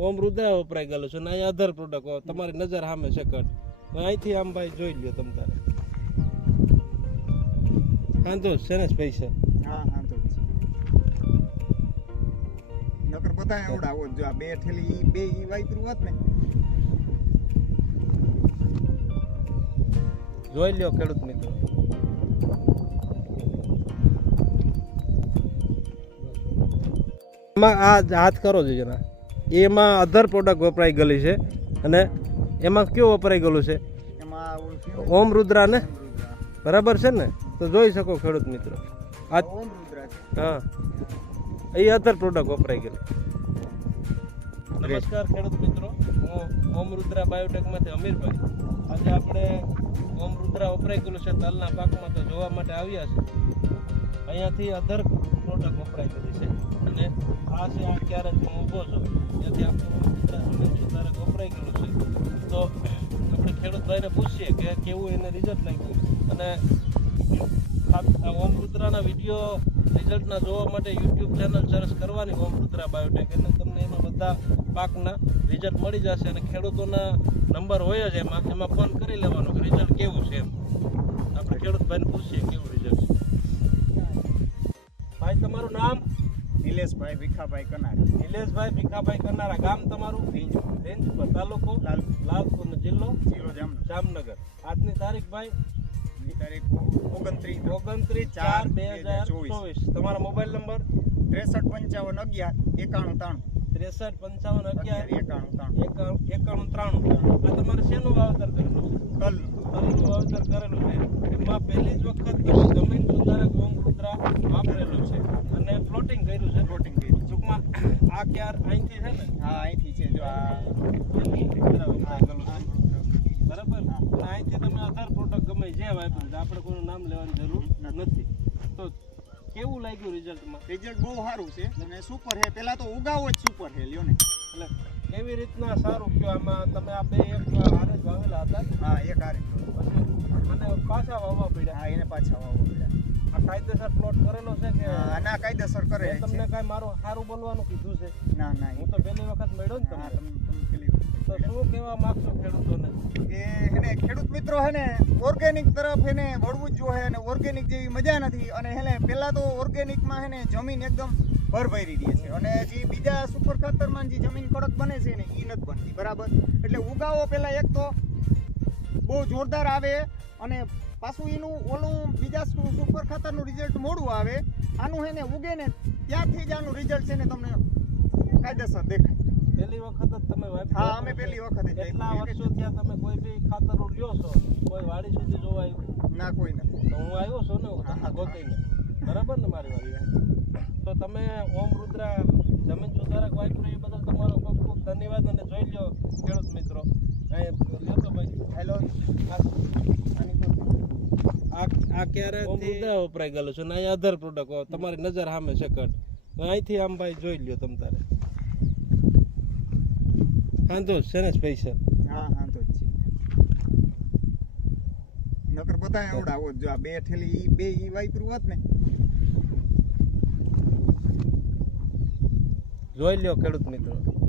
ઓમ રુદ્રા વપરાઈ ગયેલું છે અને અહીંયા અધર પ્રોડક્ટ તમારી નજર સામે છે કટ અહીંથી આમ ભાઈ જોઈ લ્યો તમ તારે વાંધો છે ને પૈસા હા હા તો નકર બધા એવડા હોત જો આ બે ઠેલી બે ઈ વાપરું હોત ને જોઈ લ્યો ખેડૂત મિત્રો એમાં આ હાથ કરો છો જરા એમાં અધર પ્રોડક્ટ વપરાઈ ગયેલી છે અને એમાં કયો વપરાઈ ગયેલું છે એમાં ઓમ રુદ્રા ને બરાબર છે ને તો જોઈ શકો ખેડૂત મિત્રો આ ઓમ રુદ્રા છે હા એ અધર પ્રોડક્ટ વપરાઈ ગયેલી નમસ્કાર ખેડૂત મિત્રો હું ઓમ રુદ્રા બાયોટેકમાંથી અમીરભાઈ આજે આપણે ઓમ રુદ્રા વપરાઈ ગયેલું છે તલના પાકમાં તો જોવા માટે આવ્યા છે અહીંયાથી અધર પ્રોડક્ટ વપરાઈ ગયેલી છે અને આ છે આ ક્યારે હું ઊભો છું ત્યાંથી આપણે ઓમ રુદ્રા જમીન સુધારક વપરાઈ ગયેલું છે તો આપણે ખેડૂત ભાઈને પૂછીએ કે કેવું એને રિઝલ્ટ લાગ્યું અને ઓમ રુદ્રાના વિડીયો રિઝલ્ટના જોવા માટે યુટ્યુબ ચેનલ સર્ચ કરવાની ઓમ રુદ્રા બાયોટેક એટલે તમને એમાં બધા પાકના રિઝલ્ટ મળી જશે અને ખેડૂતોના નંબર હોય જ એમાં ફોન કરી લેવાનો કે રિઝલ્ટ કેવું છે એમ આપણે ખેડૂત ભાઈને પૂછીએ કેવું રિઝલ્ટ છે ભાઈ તમારું નામ નિલેશભાઈ ભીખાભાઈ કનાર નિલેશભાઈ ભીખાભાઈ કરનારા ગામ તમારું રેન્જપર તાલુકો લાલપુર જિલ્લો જામનગર આજની તારીખ ભાઈ તારીખ 29/4/2024 તમારો મોબાઈલ નંબર 6355119193 6355119193 આ તમારે શેનું વાવેતર કરેલું છે તલનું વાવેતર કરેલું છે એમાં પહેલી જ વખત તમે જમીન સુધારક ઓમ રુદ્રા વાપરેલું છે અને પ્લોટિંગ કર્યું છે ટૂંકમાં આ ક્યાર અહીંથી છે ને હા અહીંથી છે જો આ બરાબર અને અહીંથી તમે અધર પ્રોડક્ટ ગમે જે વાપર્યું છે આપણે કોઈનું નામ લેવાની જરૂર નથી તો કેવું લાગ્યું રિઝલ્ટમાં રિઝલ્ટ બહુ સારું છે અને સુપર હે પહેલા તો ઉગાવો જ સુપર હે લ્યો ને એટલે કેવી રીતના સારું કયો આમાં તમે આ બે એક હારે જ વાવેલા હતા હા એક હારે અને પાછા વાવવા પડ્યા હા એને પાછા વાવવા પડ્યા આ કાયદેસર પ્લોટ કરેલો છે કે ના કાયદેસર કરે છે તમને કાંઈ મારું સારું બોલવાનું કીધું છે ના ના હું તો પહેલી વખત મળ્યો ને હા તમને તમે પેલી તો શું કહેવા માંગશો ખેડૂતોને કે હેને ખેડૂત મિત્રો હેને ઓર્ગેનિક તરફ હેને વળવું જ જોઈએ અને ઓર્ગેનિક જેવી મજા નથી અને હેને પહેલા તો ઓર્ગેનિકમાં હેને જમીન એકદમ ભરભરી રહી છે અને જે બીજા સુપર ખાતરમાં જે જમીન કડક બને છે ને એ નથી બનતી બરાબર એટલે ઉગાવો પહેલા એક તો બહુ જોરદાર આવે અને પાછું એનું ઓલું બીજા સુપર ખાતરનું રિઝલ્ટ મોડું આવે આનું હેને ઉગે ને ત્યાંથી જ આનું રિઝલ્ટ છે ને તમને કાયદેસર દેખાય પહેલી વખત જ તમે વાપર્યું હા અમે પહેલી વખત જ કેટલા વર્ષો થયા તમે કોઈ બી ખાતરો લ્યો છો કોઈ વાડી સુધી જોવા આવ્યું ના કોઈ નથી તો હું આવ્યો છું ને ગોતીને બરાબર ને મારી વાત તો તમે ઓમ રુદ્રા જમીન સુધારક વાપર્યું એ બદલ તમારો ખૂબ ખૂબ ધન્યવાદ અને જોઈ લ્યો ખેડૂત મિત્રો અહીં લ્યો તો ભાઈ હેલો આ ક્યારે વપરાઈ ગયેલું છે ને અહીંયા અધર પ્રોડક્ટ તમારી નજર સામે છે કટ અહીંથી આમ ભાઈ જોઈ લ્યો તમ તારે વાંધો છે ને પૈસા હા હા તો જ છે નકર બધા એવડા હોત જો આ બે ઠેલી ઈ બે ઈ વાપરું હોત ને જોઈ લ્યો ખેડૂત મિત્રો